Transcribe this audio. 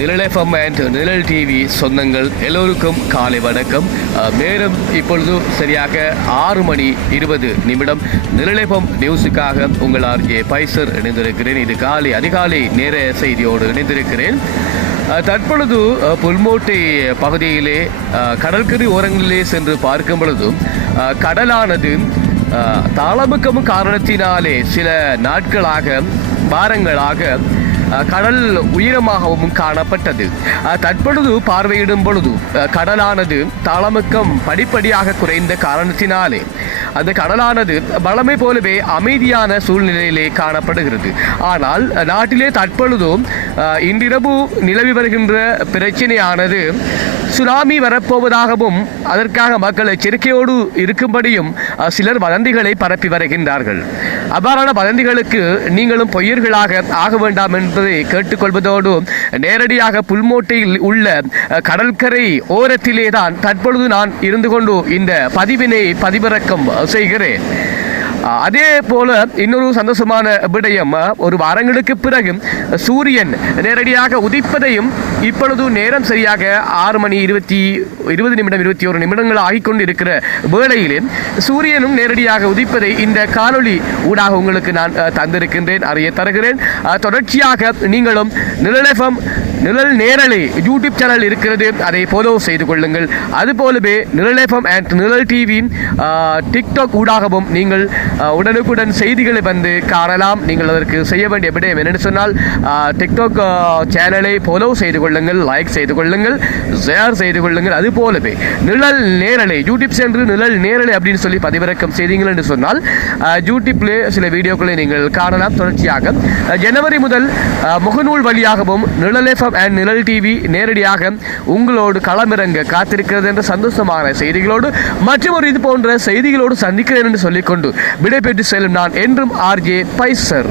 நிழல் FM and நிழல் TV சொந்தங்கள் எல்லோருக்கும் காலை வணக்கம். மேலும் இப்பொழுது சரியாக 6:20 நிழல் எஃப்எம் நியூஸுக்காக உங்கள் ஆர்ஜே பைசர் இணைந்திருக்கிறேன். இது அதிகாலை நேர செய்தியோடு இணைந்திருக்கிறேன். தற்பொழுது புல்மோட்டை பகுதியிலே கடற்கரை ஓரங்களிலே சென்று பார்க்கும் பொழுதும் கடலானது தாளமுக்கம் காரணத்தினாலே சில நாட்களாக வாரங்களாக கடல் உயரமாகவும் காணப்பட்டது. தற்பொழுது பார்வையிடும் பொழுது கடலானது தாளமுக்கம் படிப்படியாக குறைந்த காரணத்தினாலே அந்த கடலானது வளமை போலவே அமைதியான சூழ்நிலையிலே காணப்படுகிறது. ஆனால் நாட்டிலே தற்பொழுதும் இன்றிரவு நிலவி வருகின்ற பிரச்சனையானது சுனாமி வரப்போவதாகவும் அதற்காக மக்கள் எச்சரிக்கையோடு இருக்கும்படியும் சிலர் வதந்திகளை பரப்பி வருகின்றார்கள். அவ்வாறான வதந்திகளுக்கு நீங்களும் பொய்யர்களாக ஆக வேண்டாம் என்பதை கேட்டுக்கொள்வதோடு நேரடியாக புல்மோட்டையில் உள்ள கடற்கரை ஓரத்திலே தான் தற்பொழுது நான் இருந்து கொண்டு இந்த பதிவினை பதிவிறக்கம் செய்கிறேன். அதே போல இன்னொரு சந்தோஷமான விடயம், ஒரு வாரங்களுக்கு பிறகு சூரியன் நேரடியாக உதிப்பதையும் இப்பொழுது நேரம் சரியாக 6:20 ஆகிக்கொண்டு இருக்கிற வேளையிலே சூரியனும் நேரடியாக உதிப்பதை இந்த காணொளி ஊடாக உங்களுக்கு நான் தந்திருக்கின்றேன், அறிய தருகிறேன். தொடர்ச்சியாக நீங்களும் நிழல் எஃப்எம் நிழல் நேரலை யூடியூப் சேனல் இருக்கிறது, அதை ஃபாலோ செய்து கொள்ளுங்கள். அதுபோலவே நிழல் எஃப்எம் அண்ட் நிழல் டிவி டிக்டாக் ஊடாகவும் நீங்கள் உடனுக்குடன் செய்திகளை வந்து காணலாம். நீங்கள் அதற்கு செய்ய வேண்டிய விடயம் என்னென்னு சொன்னால் டிக்டாக் சேனலை ஃபாலோ செய்து கொள்ளுங்கள், லைக் செய்து கொள்ளுங்கள், ஷேர் செய்து கொள்ளுங்கள். அது போலவே நிழல் நேரலை யூடியூப் சென்று நிழல் நேரலை அப்படின்னு சொல்லி பதிவிறக்கம் செய்தீங்கள் என்று சொன்னால் யூடியூப்ல சில வீடியோக்களை நீங்கள் காணலாம். தொடர்ச்சியாக ஜனவரி முதல் முகநூல் வழியாகவும் நிழல் எஃப்எம் அண்ட் நிழல் டிவி நேரடியாக உங்களோடு களமிறங்க காத்திருக்கிறது என்ற சந்தோஷமான செய்திகளோடு மற்றும் ஒரு இது போன்ற செய்திகளோடு சந்திக்கிறேன் என்று சொல்லிக்கொண்டு விடைபெற்று செல்லும் நான் என்றும் ஆர்ஜே பைசர்.